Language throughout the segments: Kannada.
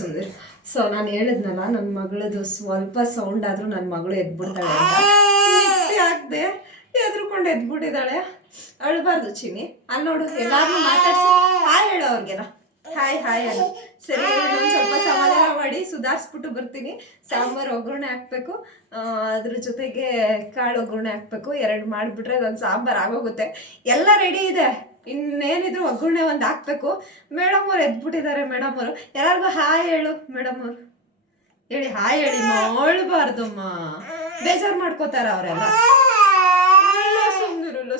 ಸುಂದರ್. ಸೊ ನಾನು ಹೇಳಿದ್ನಲ್ಲ ನನ್ನ ಮಗಳದು ಸ್ವಲ್ಪ ಸೌಂಡ್ ಆದರೂ ನನ್ನ ಮಗಳು ಎದ್ಬಿಡ್ತಾಳೆ ಅಂತ ಮಿಕ್ಸಿ ಹಾಕ್ದೆ ಎದ್ರುಕೊಂಡು ಎದ್ಬಿಟ್ಟಿದ್ದಾಳೆ. ಅಳ್ಬಾರ್ದು ಚಿನ್ನಿ. ಅಲ್ಲಿ ನೋಡು ಎಲ್ಲಾರನ್ನೂ ಮಾತಾಡ್ಸಿ ಹಾಯ್ ಹೇಳು ಅವ್ರಿಗೆಲ್ಲ. ಹಾಯ್ ಹಾಯ್ ಅಲ್ಲ. ಸರಿ ನಾನು ಸ್ವಲ್ಪ ಸಮಾಧಾನ ಮಾಡಿ ಸುಧಾರಿಸ್ಬಿಟ್ಟು ಬರ್ತೀನಿ. ಸಾಂಬಾರು ಒಗ್ಗರಣೆ ಹಾಕ್ಬೇಕು, ಅದ್ರ ಜೊತೆಗೆ ಕಾಳು ಒಗ್ಗರಣೆ ಹಾಕ್ಬೇಕು. 2 ಮಾಡಿಬಿಟ್ರೆ ನನ್ನ ಸಾಂಬಾರು ಆಗೋಗುತ್ತೆ. ಎಲ್ಲ ರೆಡಿ ಇದೆ, ಇನ್ನೇನಿದ್ರು ಒಗ್ಗರಣೆ ಒಂದು ಹಾಕ್ಬೇಕು. ಮೇಡಮ್ ಅವ್ರು ಎದ್ಬಿಟ್ಟಿದ್ದಾರೆ. ಮೇಡಮ್ ಅವರು ಎಲ್ಲರಿಗೂ ಹಾಯ್ ಹೇಳು. ಮೇಡಮ್ ಅವರು ಹೇಳಿ ಹಾಯ್ ಹೇಳಿ. ಮಾಡಬಾರ್ದಮ್ಮ, ಬೇಜಾರು ಮಾಡ್ಕೋತಾರ ಅವರೆಲ್ಲ.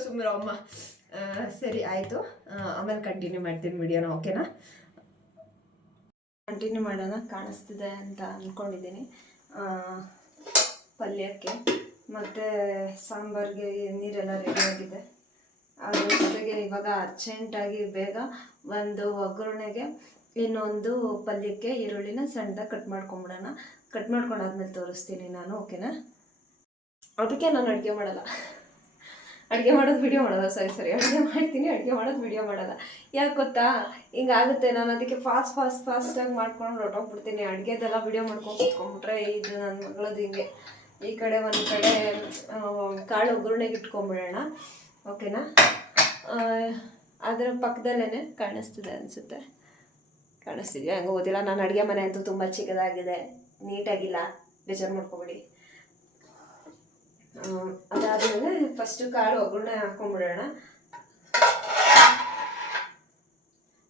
ಸುಮ್ಮರು ಅಮ್ಮ. ಸರಿ ಆಯಿತು, ಆಮೇಲೆ ಕಂಟಿನ್ಯೂ ಮಾಡ್ತೀನಿ ವಿಡಿಯೋನ. ಓಕೆನಾ? ಕಂಟಿನ್ಯೂ ಮಾಡೋಣ. ಕಾಣಿಸ್ತಿದೆ ಅಂತ ಅಂದ್ಕೊಂಡಿದ್ದೀನಿ. ಪಲ್ಯಕ್ಕೆ ಮತ್ತು ಸಾಂಬಾರಿಗೆ ನೀರೆಲ್ಲ ರೆಡಿಯಾಗಿದೆ. ಅದ್ರ ಜೊತೆಗೆ ಇವಾಗ ಅರ್ಜೆಂಟಾಗಿ ಬೇಗ ಒಂದು ಒಗ್ಗರಣೆಗೆ, ಇನ್ನೊಂದು ಪಲ್ಯಕ್ಕೆ ಈರುಳ್ಳಿನ ಸಣ್ಣದಾಗಿ ಕಟ್ ಮಾಡ್ಕೊಂಬಿಡೋಣ. ಕಟ್ ಮಾಡ್ಕೊಂಡಾದ್ಮೇಲೆ ತೋರಿಸ್ತೀನಿ ನಾನು. ಓಕೆನಾ? ಅದಕ್ಕೆ ನಾನು ಅಡುಗೆ ಮಾಡೋದು ವಿಡಿಯೋ ಮಾಡೋಲ್ಲ. ಸರಿ ಅಡುಗೆ ಮಾಡ್ತೀನಿ, ಅಡುಗೆ ಮಾಡೋದು ವಿಡಿಯೋ ಮಾಡೋಲ್ಲ. ಯಾಕೆ ಗೊತ್ತಾ, ಹಿಂಗಾಗುತ್ತೆ. ನಾನು ಅದಕ್ಕೆ ಫಾಸ್ಟಾಗಿ ಮಾಡ್ಕೊಂಡು ಹೊರಟೋಗ್ಬಿಡ್ತೀನಿ. ಅಡುಗೆದೆಲ್ಲ ವಿಡಿಯೋ ಮಾಡ್ಕೊಂಡು ಕೂತ್ಕೊಂಡ್ಬಿಟ್ರೆ ಇದು ನನ್ನ ಮಗಳದ್ದು ಹಿಂಗೆ. ಈ ಕಡೆ ಒಂದು ಕಡೆ ಕಾಳು ಒಗ್ಗರಣೆಗೆ ಇಟ್ಕೊಂಬಿಡೋಣ. ಓಕೆನಾ? ಅದರ ಪಕ್ಕದಲ್ಲೇ ಕಾಣಿಸ್ತಿದೆ ಅನಿಸುತ್ತೆ. ಕಾಣಿಸ್ತಿದೆಯಾ? ಹಂಗೆ ಓದಿಲ್ಲ. ನಾನು ಅಡುಗೆ ಮನೆ ಅಂತೂ ತುಂಬ ಚಿಕ್ಕದಾಗಿದೆ, ನೀಟಾಗಿಲ್ಲ, ಬೇಜಾರು ಮಾಡ್ಕೊಬೇಡಿ. ಅದಾದಮೇಲೆ ಫಸ್ಟು ಕಾಳು ಒಗ್ಗರಣೆ ಹಾಕ್ಕೊಂಬಿಡೋಣ.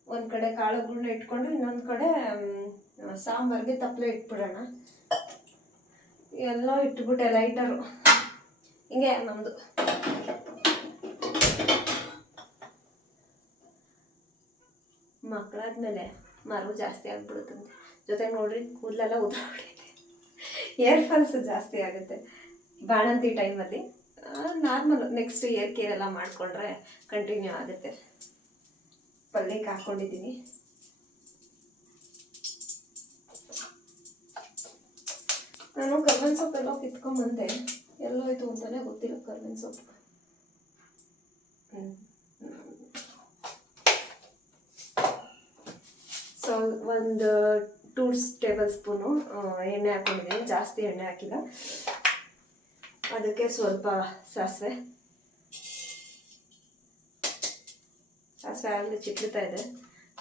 ಒಂದು ಕಡೆ ಕಾಳು ಒಗ್ಗರಣೆ ಇಟ್ಕೊಂಡು ಇನ್ನೊಂದು ಕಡೆ ಸಾಂಬಾರಿಗೆ ತಪ್ಪಲೆ ಇಟ್ಬಿಡೋಣ. ಎಲ್ಲೋ ಇಟ್ಬಿಟ್ಟೆ ಲೈಟರು. ಹಿಂಗೆ ನಮ್ಮದು ಮಕ್ಕಳಾದ್ಮೇಲೆ ಮರವು ಜಾಸ್ತಿ ಆಗ್ಬಿಡುತ್ತಂತೆ. ಜೊತೆಗೆ ನೋಡ್ರಿ ಕೂದಲೆಲ್ಲ ಉದ್ರಬಿಟ್ಟಿದೆ, ಏರ್ ಫಾಲ್ಸ್ ಜಾಸ್ತಿ ಆಗುತ್ತೆ ಬಾಣಂತಿ ಟೈಮಲ್ಲಿ. ನಾರ್ಮಲ್ ನೆಕ್ಸ್ಟ್ ಏರ್ ಕೇರ್ ಎಲ್ಲ ಮಾಡಿಕೊಂಡ್ರೆ ಕಂಟಿನ್ಯೂ ಆಗುತ್ತೆ. ಪಲ್ಯಕ್ಕೆ ಹಾಕ್ಕೊಂಡಿದ್ದೀನಿ. ನಾನು ಕರ್ಬೇವಿನ ಸೊಪ್ಪೆಲ್ಲ ಕಿತ್ಕೊಂಡ್ಬಂದೆ, ಎಲ್ಲೋಯ್ತು ಅಂತಲೇ ಗೊತ್ತಿಲ್ಲ ಕರ್ಬೇವಿನ ಸೊಪ್ಪು. ಸೊ ಒಂದು 2 ಟೇಬಲ್ ಸ್ಪೂನು ಎಣ್ಣೆ ಹಾಕ್ಕೊಂಡಿದ್ದೀನಿ. ಜಾಸ್ತಿ ಎಣ್ಣೆ ಹಾಕಿಲ್ಲ. ಅದಕ್ಕೆ ಸ್ವಲ್ಪ ಸಾಸಿವೆ ಆಗಲಿ ಚಿಟ್ಲಿತಾ ಇದೆ.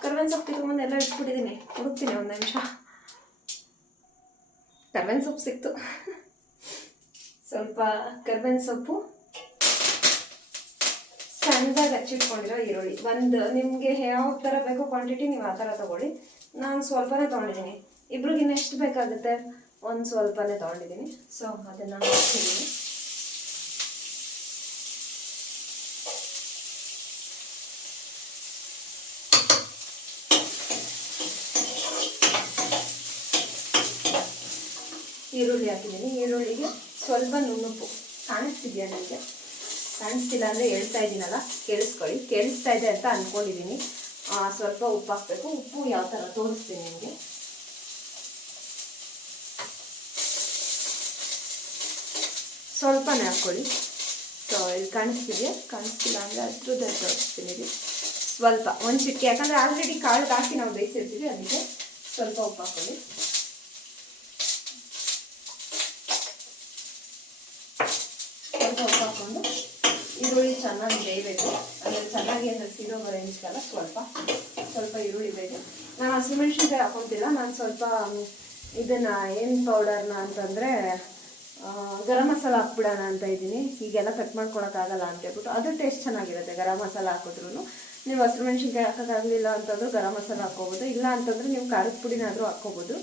ಕರ್ಬೇವಿನ ಸೊಪ್ಪು ಕಿತ್ಕೊಂಡ್ಬಂದು ಎಲ್ಲ ಇಟ್ಬಿಟ್ಟಿದ್ದೀನಿ. ಹುಡುಕ್ತೀನಿ ಒಂದು ನಿಮಿಷ. ಕರ್ಬೇವಿನ ಸೊಪ್ಪು ಸಿಕ್ತು. ಸ್ವಲ್ಪ ಕರ್ಬೇವಿನ ಸೊಪ್ಪು, ಸಣ್ಣದಾಗಿ ಹಚ್ಚಿಟ್ಕೊಂಡಿರೋ ಈರುಳ್ಳಿ. ಒಂದು ನಿಮಗೆ ಯಾವ ಥರ ಬೇಕೋ ಕ್ವಾಂಟಿಟಿ ನೀವು ಆ ಥರ ತೊಗೊಳ್ಳಿ. ನಾನು ಸ್ವಲ್ಪನೇ ತೊಗೊಂಡಿದ್ದೀನಿ. ಇಬ್ರಿಗೆ ಇನ್ನೆಷ್ಟು ಬೇಕಾಗುತ್ತೆ, ಒಂದು ಸ್ವಲ್ಪನೇ ತೊಗೊಂಡಿದ್ದೀನಿ. ಸೊ ಅದನ್ನು ಹಾಕ್ತಿದ್ದೀನಿ. ಈರುಳ್ಳಿ ಹಾಕಿದ್ದೀನಿ. ಈರುಳ್ಳಿಗೆ ಸ್ವಲ್ಪ ನುಣ್ಣುಪ್ಪು. ಕಾಣಿಸ್ತಿದೆಯಾ ನನಗೆ? ಕಾಣಿಸ್ತಿಲ್ಲ ಅಂದರೆ ಹೇಳ್ತಾ ಇದ್ದೀನಲ್ಲ, ಕೇಳಿಸ್ಕೊಳ್ಳಿ. ಕೇಳಿಸ್ತಾ ಇದೆ ಅಂತ ಅಂದ್ಕೊಂಡಿದ್ದೀನಿ. ಸ್ವಲ್ಪ ಉಪ್ಪು ಹಾಕಬೇಕು. ಉಪ್ಪು ಯಾವ ಥರ ತೋರಿಸ್ತೀನಿ ನಿಮಗೆ. ಸ್ವಲ್ಪನೇ ಹಾಕ್ಕೊಳ್ಳಿ. ಸೊ ಇಲ್ಲಿ ಕಾಣಿಸ್ತಿದೆಯಾ? ಕಾಣಿಸ್ತಿಲ್ಲ ಅಂದರೆ ಅದ್ರದ್ದು ತೋರಿಸ್ತೀನಿ. ಇದು ಸ್ವಲ್ಪ ಒಂದು ಚಿಟಿಕೆ, ಯಾಕಂದರೆ ಆಲ್ರೆಡಿ ಕಾಳಿಗೆ ಹಾಕಿ ನಾವು ಬೇಯಿಸಿರ್ತೀವಿ, ಅದಕ್ಕೆ ಸ್ವಲ್ಪ ಉಪ್ಪು ಹಾಕ್ಕೊಳ್ಳಿ. ಸ್ವಲ್ಪ ಉಪ್ಪು ಹಾಕ್ಕೊಂಡು ಈರುಳ್ಳಿ ಚೆನ್ನಾಗಿ ಬೇಯಬೇಕು. ಅಂದರೆ ಚೆನ್ನಾಗಿ ಅಂದರೆ ಸೀದೋ ರೇಂಜ್ಗಲ್ಲ, ಸ್ವಲ್ಪ ಈರುಳ್ಳಿ ಬೇಯಬೇಕು. ನಾನು ಹಸಿಮೆಣ್ಸಿನ್ಕಾಯಿ ಹಾಕೊತಿಲ್ಲ. ನಾನು ಸ್ವಲ್ಪ ಇದನ್ನು ಏನು ಪೌಡರ್ನ ಅಂತಂದರೆ ಗರಂ ಮಸಾಲ ಹಾಕ್ಬಿಡೋಣ ಅಂತ ಇದ್ದೀನಿ. ಹೀಗೆಲ್ಲ ಕಟ್ ಮಾಡ್ಕೊಳಕ್ಕಾಗಲ್ಲ ಅಂತ ಹೇಳ್ಬಿಟ್ಟು. ಅದು ಟೇಸ್ಟ್ ಚೆನ್ನಾಗಿರುತ್ತೆ ಗರಂ ಮಸಾಲ ಹಾಕಿದ್ರೂ. ನೀವು ಹಸಿಮೆಣ್ಸಿನ್ಕಾಯಿ ಹಾಕೋಕ್ಕಾಗಲಿಲ್ಲ ಅಂತಂದ್ರೆ ಗರಂ ಮಸಾಲ ಹಾಕ್ಕೋಬೋದು. ಇಲ್ಲ ಅಂತಂದರೆ ನೀವು ಖಾರದ ಪುಡಿನಾದರೂ ಹಾಕ್ಕೋಬೋದು,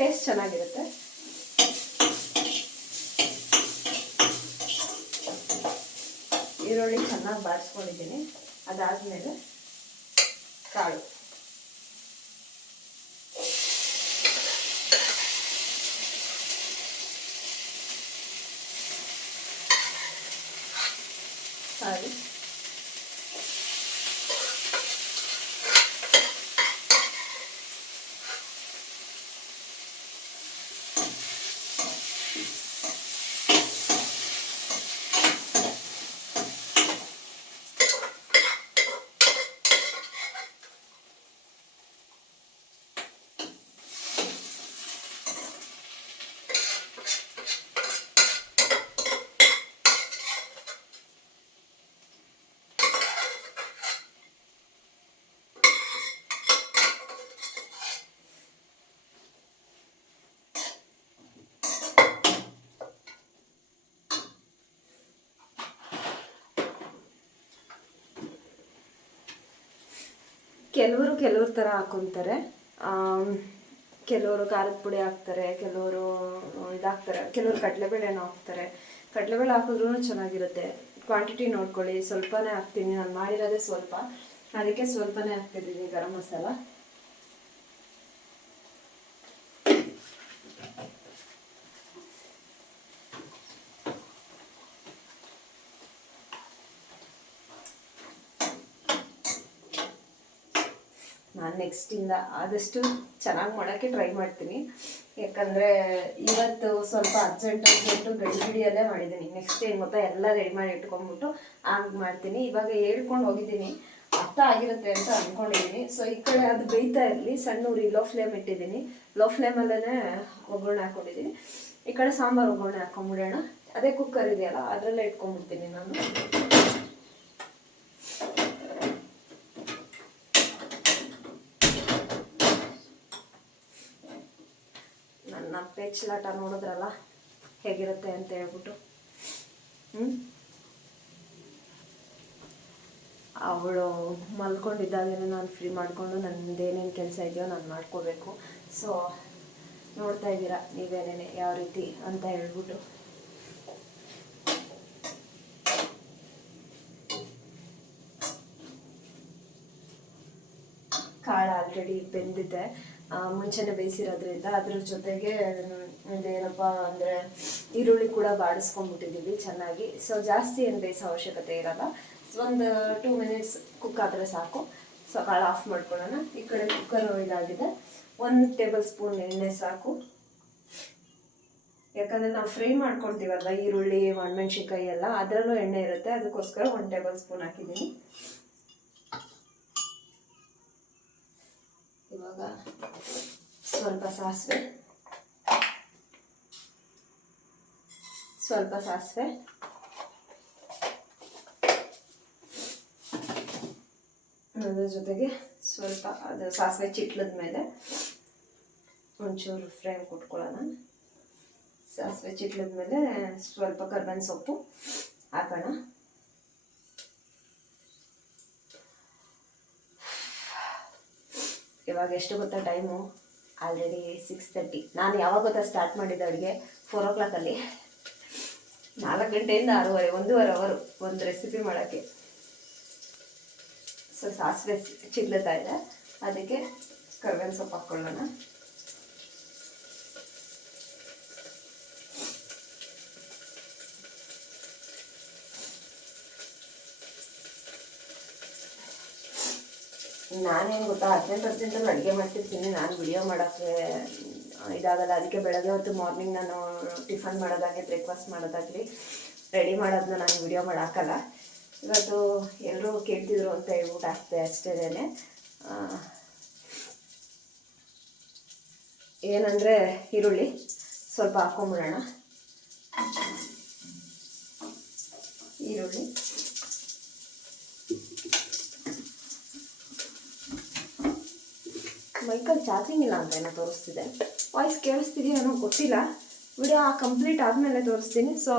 ಟೇಸ್ಟ್ ಚೆನ್ನಾಗಿರುತ್ತೆ. ಈರುಳ್ಳಿ ಚೆನ್ನಾಗಿ ಬಾಡಿಸ್ಕೊಂಡಿದ್ದೀನಿ. ಅದಾದಮೇಲೆ ಕಾಳು. ಕಾಳು ಕೆಲವರು ಥರ ಹಾಕೊತಾರೆ. ಕೆಲವರು ಖಾರದ ಪುಡಿ ಹಾಕ್ತಾರೆ, ಕೆಲವರು ಇದಾಕ್ತಾರೆ, ಕೆಲವರು ಕಡಲೆಬೇಳೆನೂ ಹಾಕ್ತಾರೆ. ಕಡಲೆಬೇಳೆ ಹಾಕಿದ್ರೂ ಚೆನ್ನಾಗಿರುತ್ತೆ. ಕ್ವಾಂಟಿಟಿ ನೋಡ್ಕೊಳ್ಳಿ, ಸ್ವಲ್ಪನೇ ಹಾಕ್ತೀನಿ. ನಾನು ಮಾಡಿರೋದೇ ಸ್ವಲ್ಪ, ಅದಕ್ಕೆ ಸ್ವಲ್ಪನೇ ಹಾಕ್ತಿದ್ದೀನಿ ಗರಂ ಮಸಾಲ. ನಾನು ನೆಕ್ಸ್ಟಿಂದ ಆದಷ್ಟು ಚೆನ್ನಾಗಿ ಮಾಡೋಕ್ಕೆ ಟ್ರೈ ಮಾಡ್ತೀನಿ. ಯಾಕಂದರೆ ಇವತ್ತು ಸ್ವಲ್ಪ ಅರ್ಜೆಂಟು ಗಡಿಬಿಡಿಯಲ್ಲೇ ಮಾಡಿದ್ದೀನಿ. ನೆಕ್ಸ್ಟ್ ಟೈಮ್ ಮೊತ್ತ ಎಲ್ಲ ರೆಡಿ ಮಾಡಿ ಇಟ್ಕೊಂಡ್ಬಿಟ್ಟು ಹಂಗೆ ಮಾಡ್ತೀನಿ. ಇವಾಗ ಹೇಳ್ಕೊಂಡು ಹೋಗಿದ್ದೀನಿ, ಅರ್ಥ ಆಗಿರುತ್ತೆ ಅಂತ ಅಂದ್ಕೊಂಡಿದ್ದೀನಿ. ಸೊ ಈ ಕಡೆ ಅದು ಬೇಯ್ತಾ ಇರಲಿ, ಸಣ್ಣ ಉರಿ ಲೋ ಫ್ಲೇಮ್ ಇಟ್ಟಿದ್ದೀನಿ. ಲೋ ಫ್ಲೇಮಲ್ಲೇ ಒಗ್ಗರಣೆ ಹಾಕ್ಕೊಂಡಿದ್ದೀನಿ. ಈ ಕಡೆ ಸಾಂಬಾರು ಒಗ್ಗರಣೆ ಹಾಕ್ಕೊಂಬಿಡೋಣ. ಅದೇ ಕುಕ್ಕರ್ ಇದೆಯಲ್ಲ, ಅದರಲ್ಲೇ ಇಟ್ಕೊಂಡ್ಬಿಡ್ತೀನಿ ನಾನು. ನನ್ನ ಪೇಚ್ಲಾಟ ನೋಡಿದ್ರಲ್ಲ ಹೇಗಿರುತ್ತೆ ಅಂತ ಹೇಳ್ಬಿಟ್ಟು. ಅವಳು ಮಲ್ಕೊಂಡಿದ್ದಾಗೇನೆ ನಾನು ಫ್ರೀ ಮಾಡಿಕೊಂಡು ನನ್ನದೇನೇನು ಕೆಲಸ ಇದೆಯೋ ನಾನು ಮಾಡ್ಕೋಬೇಕು. ಸೊ ನೋಡ್ತಾ ಇದ್ದೀರಾ ನೀವೇನೇನೆ ಯಾವ ರೀತಿ ಅಂತ ಹೇಳ್ಬಿಟ್ಟು. ಕಾಳು ಆಲ್ರೆಡಿ ಬೆಂದಿದೆ, ಮುಂಚೆನೇ ಬೇಯಿಸಿರೋದ್ರಿಂದ. ಅದ್ರ ಜೊತೆಗೆ ಇದೇನಪ್ಪ ಅಂದರೆ ಈರುಳ್ಳಿ ಕೂಡ ಬಾಡಿಸ್ಕೊಂಡ್ಬಿಟ್ಟಿದ್ದೀವಿ ಚೆನ್ನಾಗಿ. ಸೊ ಜಾಸ್ತಿ ಏನು ಬೇಯಿಸೋ ಅವಶ್ಯಕತೆ ಇರಲ್ಲ, ಒಂದು 2 ಮಿನಿಟ್ಸ್ ಕುಕ್ ಆದರೆ ಸಾಕು. ಸೊ ಕಾಳು ಆಫ್ ಮಾಡ್ಕೊಳ್ಳೋಣ. ಈ ಕಡೆ ಕುಕ್ಕರ್ ಇದಾಗಿದೆ. 1 ಟೇಬಲ್ ಸ್ಪೂನ್ ಎಣ್ಣೆ ಸಾಕು. ಯಾಕಂದರೆ ನಾವು ಫ್ರೈ ಮಾಡ್ಕೊಳ್ತೀವಲ್ಲ ಈರುಳ್ಳಿ ಒಣಮೆಣ್ಸಿನ್ಕಾಯಿ ಎಲ್ಲ, ಅದರಲ್ಲೂ ಎಣ್ಣೆ ಇರುತ್ತೆ. ಅದಕ್ಕೋಸ್ಕರ 1 ಟೇಬಲ್ ಸ್ಪೂನ್ ಹಾಕಿದ್ದೀನಿ. ಇವಾಗ ಸ್ವಲ್ಪ ಸಾಸಿವೆ, ಅದರ ಜೊತೆಗೆ ಸ್ವಲ್ಪ ಅದು ಸಾಸಿವೆ ಚಿಟ್ಲದ ಮೇಲೆ ಒಂಚೂರು ಫ್ರೈ ಕೊಟ್ಕೊಳ್ಳೋಣ. ಸಾಸಿವೆ ಚಿಟ್ಲದ ಮೇಲೆ ಸ್ವಲ್ಪ ಕರ್ಬೇವಿನ ಸೊಪ್ಪು ಹಾಕೋಣ. ಇವಾಗ ಎಷ್ಟು ಗೊತ್ತಾ ಟೈಮು? ಆಲ್ರೆಡಿ 6:30. ನಾನು ಯಾವಾಗ ಗೊತ್ತಾ ಸ್ಟಾರ್ಟ್ ಮಾಡಿದ್ದೆ ಅಡುಗೆ? 4 o'clock 4 ಗಂಟೆಯಿಂದ 6:30, 1.5 hour ಒಂದು ರೆಸಿಪಿ ಮಾಡೋಕ್ಕೆ. ಸೊ ಸಾಸಿವೆ ಚಿಟ್ಲತಾ ಇದೆ, ಅದಕ್ಕೆ ಕರ್ಬೇವಿನ ಸೊಪ್ಪು ಹಾಕ್ಕೊಳ್ಳೋಣ. ನಾನೇನು ಗೊತ್ತಾ, ಅರ್ಜೆಂಟಲ್ಲಿ ಅಡುಗೆ ಮಾಡ್ತಿರ್ತೀನಿ. ನಾನು ವಿಡಿಯೋ ಮಾಡೋಕ್ಕೆ ಇದಾಗಲ್ಲ. ಅದಕ್ಕೆ ಬೆಳಗ್ಗೆ ಹೊತ್ತು ಮಾರ್ನಿಂಗ್ ನಾನು ಟಿಫನ್ ಮಾಡೋದಾಗಲಿ ಬ್ರೇಕ್ಫಾಸ್ಟ್ ಮಾಡೋದಾಗಲಿ ರೆಡಿ ಮಾಡೋದನ್ನ ನಾನು ವಿಡಿಯೋ ಮಾಡೋಕ್ಕಲ್ಲ. ಇವತ್ತು ಎಲ್ಲರೂ ಕೇಳ್ತಿದ್ರು ಅಂತ ಹೇಳ್ಬಿಟ್ಟು ಆಗ್ತದೆ ಅಷ್ಟೇ. ಏನಂದರೆ ಈರುಳ್ಳಿ ಸ್ವಲ್ಪ ಹಾಕ್ಕೊಂಬಿಡೋಣ. ಈರುಳ್ಳಿ ಮೈಕಲ್ಲಿ ಚಾರ್ಜಿಂಗ್ ಇಲ್ಲ ಅಂತ ಏನೋ ತೋರಿಸ್ತಿದೆ. ವಾಯ್ಸ್ ಕೇಳಿಸ್ತಿದೆಯೋ ಏನೋ ಗೊತ್ತಿಲ್ಲ. ವಿಡಿಯೋ ಕಂಪ್ಲೀಟ್ ಆದಮೇಲೆ ತೋರಿಸ್ತೀನಿ. ಸೊ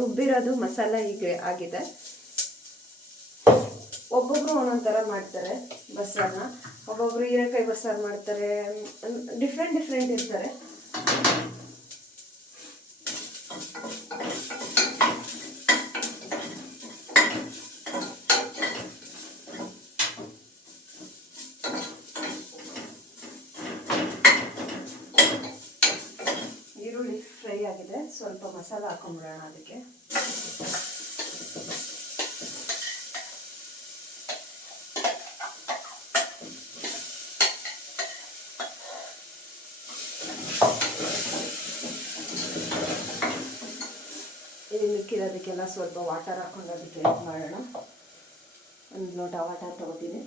ರುಬ್ಬಿರೋದು ಮಸಾಲ ಹೀಗೆ ಆಗಿದೆ. ಒಬ್ಬೊಬ್ಬರು ಒಂದೊಂದು ಥರ ಮಾಡ್ತಾರೆ ಬಸ್ಸಾರನ್ನ. ಒಬ್ಬೊಬ್ಬರು ಹೀರೆಕಾಯಿ ಬಸ್ಸಾರು ಮಾಡ್ತಾರೆ, ಡಿಫ್ರೆಂಟ್ ಇರ್ತಾರೆ. ಈರುಳ್ಳಿ ಫ್ರೈ ಆಗಿದೆ, ಸ್ವಲ್ಪ ಮಸಾಲ ಹಾಕೊಂಡ್ಬಿಡೋಣ. ಅದಕ್ಕೆ ಇದು ಮಿಕ್ಕಿರೋದಕ್ಕೆಲ್ಲ ಸ್ವಲ್ಪ ವಾಟರ್ ಹಾಕೊಂಡು ಅದಕ್ಕೆ ಮಾಡೋಣ. 1 ಲೋಟ ವಾಟರ್ ತೊಗೋತೀನಿ.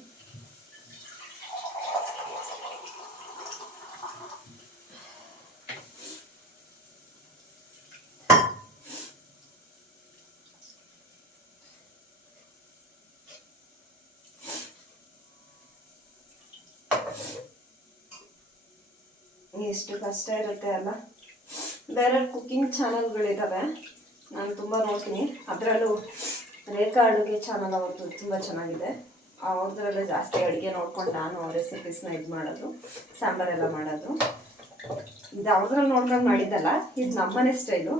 ಎಷ್ಟು ಕಷ್ಟ ಇರುತ್ತೆ ಅಲ್ಲ. ಬೇರೆ ಕುಕ್ಕಿಂಗ್ ಚಾನಲ್ಗಳಿದ್ದಾವೆ, ನಾನು ತುಂಬ ನೋಡ್ತೀನಿ. ಅದರಲ್ಲೂ ರೇಖಾ ಅಡುಗೆ ಚಾನಲ್ ಅವ್ರದ್ದು ತುಂಬ ಚೆನ್ನಾಗಿದೆ. ಅವ್ರದ್ರಲ್ಲೇ ಜಾಸ್ತಿ ಅಡುಗೆ ನೋಡ್ಕೊಂಡು ನಾನು ರೆಸಿಪೀಸ್ನ ಇದು ಮಾಡೋದು, ಸಾಂಬಾರೆಲ್ಲ ಮಾಡೋದು. ಇದು ಅವ್ರದ್ರಲ್ಲಿ ನೋಡ್ಕೊಂಡು ಮಾಡಿದ್ದಲ್ಲ, ಇದು ನಮ್ಮನೆ ಸ್ಟೈಲು.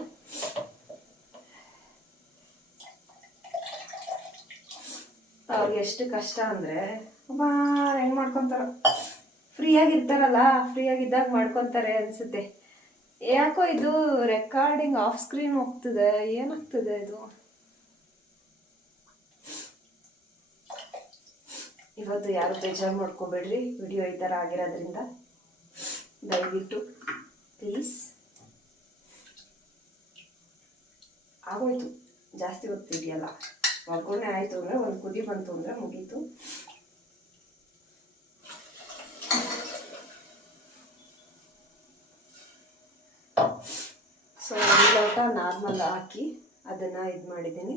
ಅವ್ರಿಗೆ ಎಷ್ಟು ಕಷ್ಟ ಅಂದರೆ ಹೆಂಗೆ ಮಾಡ್ಕೊತಾರ, ಫ್ರೀಯಾಗಿರ್ತಾರಲ್ಲ, ಫ್ರೀಯಾಗಿದ್ದಾಗ ಮಾಡ್ಕೊತಾರೆ ಅನಿಸುತ್ತೆ. ಯಾಕೋ ಇದು ರೆಕಾರ್ಡಿಂಗ್ ಆಫ್ ಸ್ಕ್ರೀನ್ ಹೋಗ್ತದೆ, ಏನಾಗ್ತದೆ ಇದು? ಇವತ್ತು ಯಾರು ಬೇಜಾರು ಮಾಡ್ಕೋಬೇಡ್ರಿ, ವಿಡಿಯೋ ಈ ಥರ ಆಗಿರೋದ್ರಿಂದ ದಯವಿಟ್ಟು ಪ್ಲೀಸ್. ಆಗೋಯ್ತು, ಜಾಸ್ತಿ ಹೊತ್ತಿದೆಯಲ್ಲ. ಒಗ್ಗರಣೆ ಆಯಿತು ಅಂದರೆ, ಒಂದು ಕುದಿ ಬಂತು ಅಂದರೆ ಮುಗೀತು. ಸೊ ಒಂದು ಲೋಟ ನಾರ್ಮಲ್ ಹಾಕಿ ಅದನ್ನು ಇದು ಮಾಡಿದ್ದೀನಿ.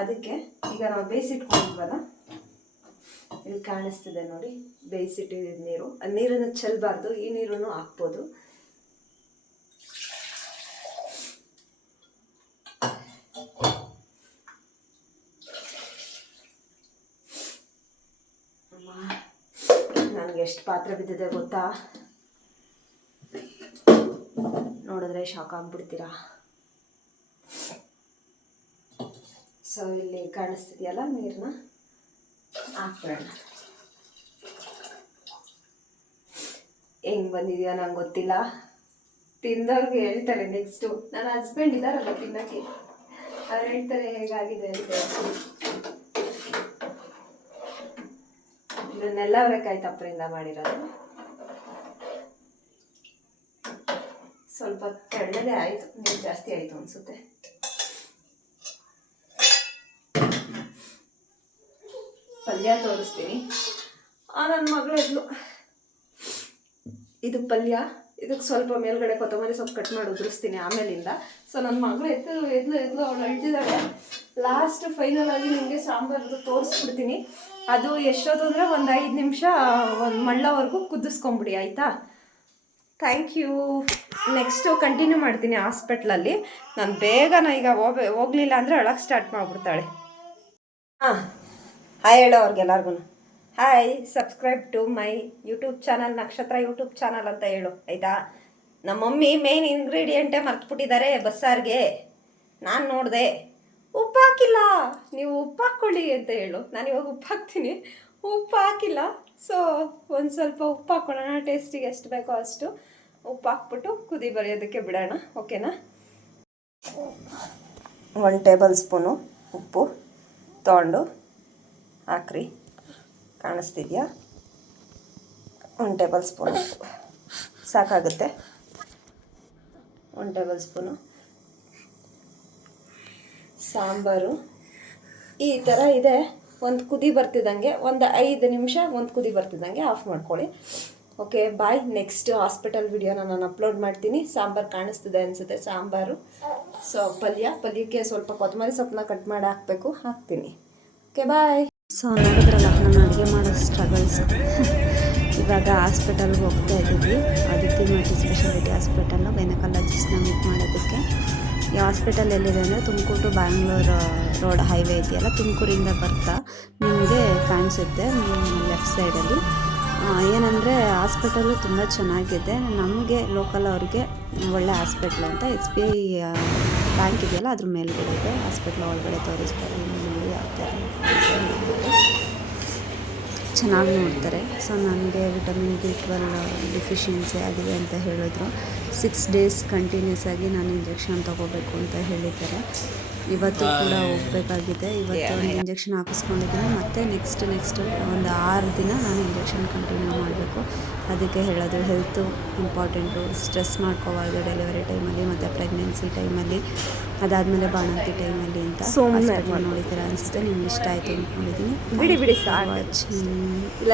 ಅದಕ್ಕೆ ಈಗ ನಾವು ಬೇಯಿಸಿಟ್ಕೊಂಡಿದ್ವಲ್ಲ, ಇಲ್ಲಿ ಕಾಣಿಸ್ತಿದೆ ನೋಡಿ, ಬೇಯಿಸಿಟ್ಟಿದ್ದ ನೀರು. ಆ ನೀರನ್ನು ಚೆಲ್ಲಬಾರ್ದು, ಈ ನೀರನ್ನು ಹಾಕ್ಬೋದು. ನನಗೆ ಎಷ್ಟು ಪಾತ್ರೆ ಬಿದ್ದಿದೆ ಗೊತ್ತಾ? ನೋಡಿದ್ರೆ ಶಾಕ್ ಆಗ್ಬಿಡ್ತೀರಾ. ಸೊ ಇಲ್ಲಿ ಕಾಣಿಸ್ತಿದೆಯಲ್ಲ, ನೀರನ್ನ ಹಾಕ್ಬೇಡ. ಹೆಂಗೆ ಬಂದಿದೆಯೋ ನಂಗೆ ಗೊತ್ತಿಲ್ಲ, ತಿಂದವ್ರಿಗೆ ಹೇಳ್ತಾರೆ ನೆಕ್ಸ್ಟು. ನನ್ನ ಹಸ್ಬೆಂಡ್ ಇದ್ದಾರಲ್ಲ ತಿನ್ನೋಕ್ಕೆ, ಅವ್ರು ಹೇಳ್ತಾರೆ ಹೇಗಾಗಿದೆ ಅಂತ. ಇದನ್ನೆಲ್ಲ ಅವರೆಕಾಯಿ ತಪ್ಪರಿಂದ ಮಾಡಿರೋದು. ಸ್ವಲ್ಪ ತೆಳ್ಳಗೆ ಆಯಿತು, ನೀರು ಜಾಸ್ತಿ ಆಯಿತು ಅನಿಸುತ್ತೆ. ಪಲ್ಯ ತೋರಿಸ್ತೀನಿ. ನನ್ನ ಮಗಳು ಎದ್ಲು. ಇದು ಪಲ್ಯ, ಇದಕ್ಕೆ ಸ್ವಲ್ಪ ಮೇಲ್ಗಡೆ ಕೊತ್ತಂಬರಿ ಸೊಪ್ಪು ಕಟ್ ಮಾಡಿ ಉದುರಿಸ್ತೀನಿ ಆಮೇಲಿಂದ. ಸೊ ನನ್ನ ಮಗಳು ಎದ್ಲು ಅವಳು ಅಳ್ತಿದ್ದಾಳೆ. ಲಾಸ್ಟ್ ಫೈನಲ್ ಆಗಿ ನಿಮಗೆ ಸಾಂಬಾರ್ದು ತೋರಿಸ್ಬಿಡ್ತೀನಿ. ಅದು ಎಷ್ಟೊತ್ತು ಅಂದರೆ ಒಂದು 5 ನಿಮಿಷ ಒಂದು ಮಳ್ಳವರೆಗೂ ಕುದಿಸ್ಕೊಂಬಿಡಿ, ಆಯಿತಾ? Thank you. ನೆಕ್ಸ್ಟು ಕಂಟಿನ್ಯೂ ಮಾಡ್ತೀನಿ ಹಾಸ್ಪಿಟ್ಲಲ್ಲಿ. ನಾನು ಬೇಗನ ಈಗ ಹೋಗಲಿಲ್ಲ ಅಂದರೆ ಅಳಕ್ಕೆ ಸ್ಟಾರ್ಟ್ ಮಾಡಿಬಿಡ್ತಾಳೆ. ಹಾಯ್ ಹೇಳೋ ಅವ್ರಿಗೆಲ್ಲರಿಗೂ. Hi, subscribe to my YouTube channel, Nakshatra YouTube channel ಅಂತ ಹೇಳು, ಆಯಿತಾ? ನಮ್ಮ ಮಮ್ಮಿ ಮೇನ್ ಇಂಗ್ರೀಡಿಯೆಂಟೇ ಮರ್ತ್ಬಿಟ್ಟಿದ್ದಾರೆ ಬಸ್ಸಾರಿಗೆ. ನಾನು ನೋಡಿದೆ, ಉಪ್ಪು ಹಾಕಿಲ್ಲ, ನೀವು ಉಪ್ಪು ಹಾಕ್ಕೊಳ್ಳಿ ಅಂತ ಹೇಳು. ನಾನು ಇವಾಗ ಉಪ್ಪು ಹಾಕ್ತೀನಿ, ಉಪ್ಪು ಹಾಕಿಲ್ಲ. ಸೊ ಒಂದು ಸ್ವಲ್ಪ ಉಪ್ಪು ಹಾಕ್ಕೊಳ್ಳೋಣ, ಟೇಸ್ಟಿಗೆ ಎಷ್ಟು ಬೇಕೋ ಅಷ್ಟು ಉಪ್ಪು ಹಾಕ್ಬಿಟ್ಟು ಕುದಿ ಬರೆಯೋದಕ್ಕೆ ಬಿಡೋಣ, ಓಕೆನಾ? 1 ಟೇಬಲ್ ಸ್ಪೂನು ಉಪ್ಪು ತೊಗೊಂಡು ಹಾಕ್ರಿ. ಕಾಣಿಸ್ತಿದೆಯಾ? 1 ಟೇಬಲ್ ಸ್ಪೂನ್ ಉಪ್ಪು ಸಾಕಾಗುತ್ತೆ. 1 ಟೇಬಲ್ ಸ್ಪೂನು. ಸಾಂಬಾರು ಈ ಥರ ಇದೆ. ಒಂದು ಕುದಿ ಬರ್ತಿದ್ದಂಗೆ, ಒಂದು 5 ನಿಮಿಷ ಒಂದು ಕುದಿ ಬರ್ತಿದ್ದಂಗೆ ಆಫ್ ಮಾಡ್ಕೊಳ್ಳಿ. ಓಕೆ, ಬಾಯ್. ನೆಕ್ಸ್ಟ್ ಹಾಸ್ಪಿಟಲ್ ವಿಡಿಯೋನ ನಾನು ಅಪ್ಲೋಡ್ ಮಾಡ್ತೀನಿ. ಸಾಂಬಾರು ಕಾಣಿಸ್ತಿದೆ ಅನಿಸುತ್ತೆ, ಸಾಂಬಾರು. ಸೊ ಪಲ್ಯಕ್ಕೆ ಸ್ವಲ್ಪ ಕೊತ್ತಂಬರಿ ಸೊಪ್ಪನ್ನ ಕಟ್ ಮಾಡಿ ಹಾಕಬೇಕು, ಹಾಕ್ತೀನಿ. ಓಕೆ, ಬಾಯ್. ಸೊ ನೋಡಿದ್ರಲ್ಲ ನಾನು ಅಡುಗೆ ಮಾಡೋ ಸ್ಟ್ರಗಲ್ಸ್. ಇವಾಗ ಹಾಸ್ಪಿಟಲ್ಗೆ ಹೋಗ್ತಾ ಇದ್ದೀವಿ, ಆದಿತ್ಯ ಮಲ್ಟಿ ಸ್ಪೆಷಾಲಿಟಿ ಹಾಸ್ಪಿಟಲ್ಲು, ಗೈನಕಾಲಜಿಸ್ಟ್ನ ಮೀಟ್ ಮಾಡೋದಕ್ಕೆ. ಈ ಹಾಸ್ಪಿಟಲ್ ಎಲ್ಲಿದೆ ಅಂದರೆ Tumakuru to Bangalore road highway ಇದೆಯಲ್ಲ, ತುಮಕೂರಿಂದ ಬರ್ತಾ ನಿಮಗೆ ಕಾಣಿಸುತ್ತೆ ಲೆಫ್ಟ್ ಸೈಡಲ್ಲಿ. ಏನಂದರೆ ಹಾಸ್ಪಿಟಲು ತುಂಬ ಚೆನ್ನಾಗಿದೆ. ನಮಗೆ ಲೋಕಲ್ ಅವ್ರಿಗೆ ಒಳ್ಳೆ ಹಾಸ್ಪಿಟ್ಲು ಅಂತ SBI ಬ್ಯಾಂಕ್ ಇದೆಯಲ್ಲ ಅದ್ರ ಮೇಲ್ಗಡೆ ಇದೆ. ಹಾಸ್ಪಿಟ್ಲ್ ಒಳಗಡೆ ತೋರಿಸ್ತಾರೆ, ನೋಡಿ ಯಾವ ಥರ ಚೆನ್ನಾಗಿ ನೋಡ್ತಾರೆ. ಸೊ ನನಗೆ ವಿಟಮಿನ್ B12 ಡಿಫಿಷಿಯನ್ಸಿ ಆಗಿದೆ ಅಂತ ಹೇಳಿದ್ರು. 6 ಡೇಸ್ ಕಂಟಿನ್ಯೂಸ್ ಆಗಿ ನಾನು ಇಂಜೆಕ್ಷನ್ ತೊಗೋಬೇಕು ಅಂತ ಹೇಳಿದ್ದಾರೆ. ಇವತ್ತು ಕೂಡ ಹೋಗಬೇಕಾಗಿದೆ. ಇವತ್ತು ಒಂದು ಇಂಜೆಕ್ಷನ್ ಹಾಕಿಸ್ಕೊಂಡಿದ್ದೀನಿ, ಮತ್ತು ನೆಕ್ಸ್ಟ್ ಒಂದು 6 ದಿನ ನಾನು ಇಂಜೆಕ್ಷನ್ ಕಂಟಿನ್ಯೂ ಮಾಡಬೇಕು. ಅದಕ್ಕೆ ಹೇಳೋದು ಹೆಲ್ತು ಇಂಪಾರ್ಟೆಂಟು. ಸ್ಟ್ರೆಸ್ ಮಾಡ್ಕೋಬಾರ್ದು ಡೆಲಿವರಿ ಟೈಮಲ್ಲಿ ಮತ್ತು ಪ್ರೆಗ್ನೆನ್ಸಿ ಟೈಮಲ್ಲಿ, ಅದಾದಮೇಲೆ ಬಾಣಂತಿ ಟೈಮಲ್ಲಿ ಅಂತ. ನೋಡಿದ್ದೀರಾ ಅನಿಸುತ್ತೆ. ನಿಮ್ಗೆ ಇಷ್ಟ ಆಯಿತು ಅಂದ್ಕೊಂಡಿದ್ದೀನಿ. ಬಿಡಿ ಸಾಕು. ಇಲ್ಲ